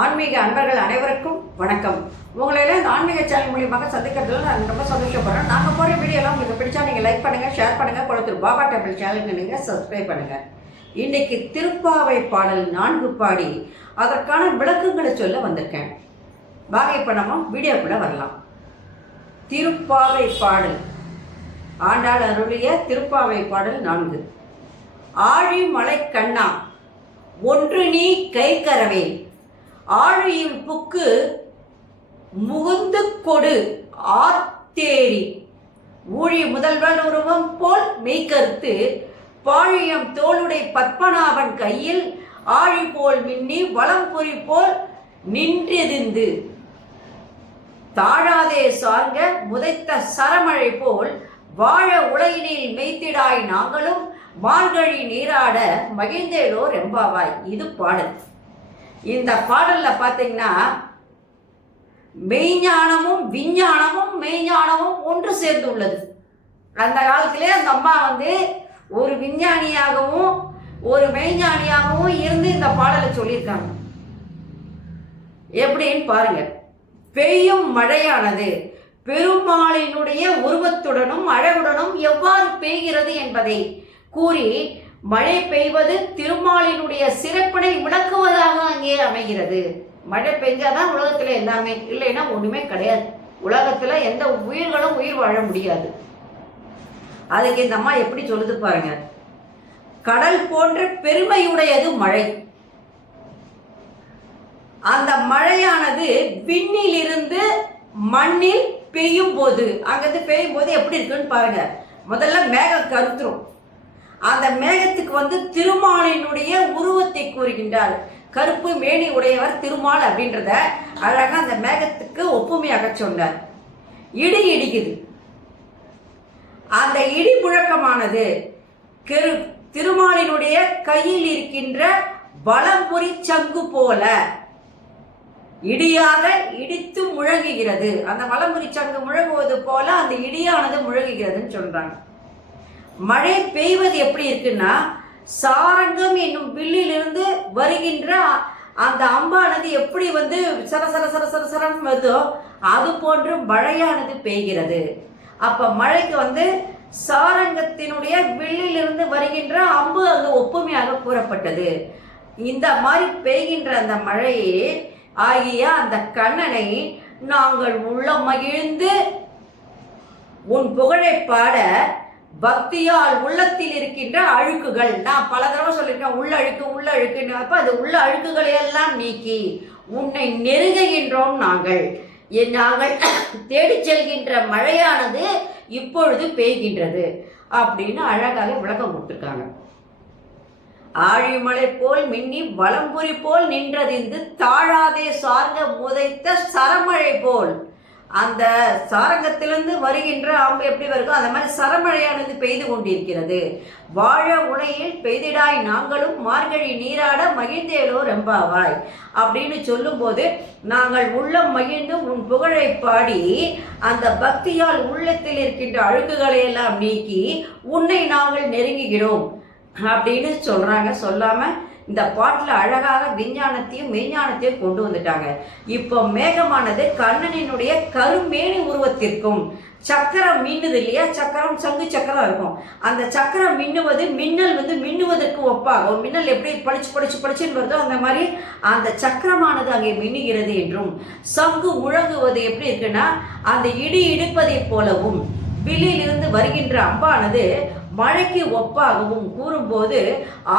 ஆன்மீக அன்பர்கள் அனைவருக்கும் வணக்கம். உங்களையெல்லாம் இந்த ஆன்மீக சேனல் மூலியமாக சந்திக்கிறதுல நான் ரொம்ப சந்தோஷப்படுறேன். நாங்கள் போகிற வீடியோலாம் உங்களுக்கு பிடிச்சா நீங்கள் லைக் பண்ணுங்கள், ஷேர் பண்ணுங்கள், குளத்தூர் பாபா டெம்பிள் சேனலுக்கு நீங்கள் சப்ஸ்கிரைப் பண்ணுங்கள். இன்றைக்கி திருப்பாவை பாடல் 4 பாடி அதற்கான விளக்கங்களை சொல்ல வந்திருக்கேன். வாங்க இப்போ நம்ம வீடியோக்குள்ளே வரலாம். திருப்பாவை பாடல் ஆண்டாள் அருளிய திருப்பாவை பாடல் 4. ஆழி மலை கண்ணா ஒன்று நீ கை கரவே, ஆழியில் புக்கு முகுந்து கொடு ஆத்தேரி, ஊழி முதல்வன் உருவம் போல் மெய்கருத்து பாழியம் தோளுடை பத்மநாபன் கையில் ஆழி போல் மின்னி வளம்புரி போல் நின்றெதிர்ந்து தாழாதே சார்ந்த முதைத்த சரமழை போல் வாழ உலகினில் மெய்த்திடாய் நாங்களும் மார்கழி நீராட மகிழ்ந்தேலோ ரெம்பாவாய். இது பாடல். இந்த பாடல்ல பார்த்தீங்கன்னா மெய்ஞானமும் விஞ்ஞானமும் மெய்ஞானமும் ஒன்று சேர்ந்து உள்ளது. அந்த காலத்திலே அந்த அம்மா ஒரு விஞ்ஞானியாகவும் ஒரு மெய்ஞானியாகவும் இருந்து இந்த பாடலை சொல்லியிருக்காங்க. எப்படின்னு பாருங்க. பெய்யும் மழையானது பெருமாளினுடைய உருவத்துடனும் அழகுடனும் எவ்வாறு பெய்கிறது என்பதை கூறி மழை பெய்வது திருமாலினுடைய சிறப்பினை விளக்குவதாக அங்கே அமைகிறது. மழை பெஞ்சாதான் உலகத்துல எல்லாமே, இல்லைன்னா ஒண்ணுமே கிடையாது. உலகத்துல எந்த உயிர்களும் உயிர் வாழ முடியாது. அதுக்கு இந்த அம்மா எப்படி சொல்லுது பாருங்க. கடல் போன்ற பெருமையுடையது மழை. அந்த மழையானது விண்ணில் இருந்து மண்ணில் பெய்யும் போது, அங்கிருந்து பெய்யும் போது எப்படி இருக்குன்னு பாருங்க. முதல்ல மேகம் கருத்துரும். அந்த மேகத்துக்கு திருமாலினுடைய உருவத்தை கூறுகின்றார். கருப்பு மேனி உடையவர் திருமால் அப்படின்றத அழகா அந்த மேகத்துக்கு ஒப்புமையாக சொன்னார். இடி இடிக்குது. அந்த இடி முழக்கமானது திருமாலினுடைய கையில் இருக்கின்ற வலம்புரி சங்கு போல இடியாக இடித்து முழங்குகிறது. அந்த வலம்புரி சங்கு முழங்குவது போல அந்த இடியானது முழங்குகிறதுன்னு சொல்றாங்க. மழை பெய்வது எப்படி இருக்குன்னா, சாரங்கம் என்னும் வில்லிலிருந்து வருகின்ற அந்த அம்பானது எப்படி சர சர சர சர சரன்னு வருதோ அது போன்று மழையானது பெய்கிறது. அப்ப மழைக்கு சாரங்கத்தினுடைய வில்லிலிருந்து வருகின்ற அம்பு அங்கு ஒப்புமையாக கூறப்பட்டது. இந்த மாதிரி பெய்கின்ற அந்த மழையை ஆகிய அந்த கண்ணனை நாங்கள் உள்ள மகிழ்ந்து உன் புகழை பாட பக்தியால் உள்ளத்தில் இருக்கின்ற அழுக்குகள், நான் பல தடவை சொல்லியிருக்கேன், உள்ள அழுக்குன்னு. அப்ப அது உள்ள அழுக்குகளை எல்லாம் நீக்கி உன்னை நெருங்குகின்றோம். நாங்கள் தேடி செல்கின்ற மழையானது இப்பொழுது பெய்கின்றது அப்படின்னு அழகாக விளக்கம் கொடுத்துருக்காங்க. ஆழிமலை போல் மின்னி வலம்புரி போல் நின்றதிந்து தாழாதே சார்ந்த முதைத்த சரமழை போல், அந்த சாரங்கத்திலிருந்து வருகின்ற அம்பு எப்படி வருதோ அந்த மாதிரி சரமழையானது பெய்து கொண்டிருக்கிறது. வாழ உலையில் பெய்திடாய் நாங்களும் மார்கழி நீராட மகிழ்ந்தேலோ ரெம்பாவாய் அப்படின்னு சொல்லும்போது, நாங்கள் உள்ளம் மகிழ்ந்து உன் புகழை பாடி அந்த பக்தியால் உள்ளத்தில் இருக்கின்ற அழுக்குகளை எல்லாம் நீக்கி உன்னை நாங்கள் நெருங்குகிறோம் அப்படின்னு சொல்றாங்க. சொல்லாம இந்த பாட்டில் அழகாக விஞ்ஞானத்தையும் மெய்ஞானத்தையும் கொண்டு வந்துட்டாங்க. இப்போ மேகமானது கண்ணனினுடைய கருமேனி உருவத்திற்கும் சக்கரம் மின்னுது இல்லையா, சக்கரம் சங்கு சக்கரம் இருக்கும். அந்த சக்கரம் மின்னுவது மின்னல் மின்னுவதற்கு ஒப்பாகும். மின்னல் எப்படி படிச்சுன்னு வருதோ அந்த மாதிரி அந்த சக்கரமானது அங்கே மின்னுகிறது என்றும், சங்கு முழங்குவது எப்படி இருக்குன்னா அந்த இடி இடிப்பதை போலவும், வில்லில் இருந்து வருகின்ற அம்பானது மழைக்கு ஒப்பாகவும் கூறும்போது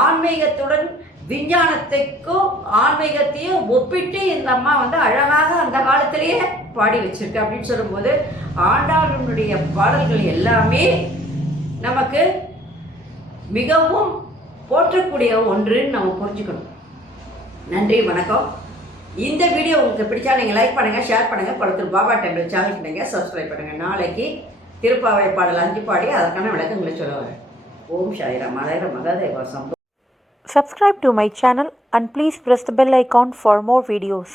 ஆன்மீகத்துடன் விஞ்ஞானத்தைக்கும் ஆன்மீகத்தையும் ஒப்பிட்டு இந்த அம்மா அழகாக அந்த காலத்திலேயே பாடி வச்சிருக்கு அப்படின்னு சொல்லும்போது, ஆண்டாளுடைய பாடல்கள் எல்லாமே நமக்கு மிகவும் போற்றக்கூடிய ஒன்றுன்னு நம்ம புரிஞ்சுக்கணும். நன்றி, வணக்கம். இந்த வீடியோ உங்களுக்கு பிடிச்சா நீங்கள் லைக் பண்ணுங்கள், ஷேர் பண்ணுங்கள், குளத்தூர் பாபா டெம்பிள் சேனலுக்கு நீங்கள் சப்ஸ்கிரைப் பண்ணுங்கள். நாளைக்கு திருப்பாவை பாடல் 5 பாடி அதற்கான விளக்கங்களை சொல்ல வரேன். ஓம் சாய்ராம். மலைர மகாதேவா சம்பு. Subscribe to my channel and please press the bell icon for more videos.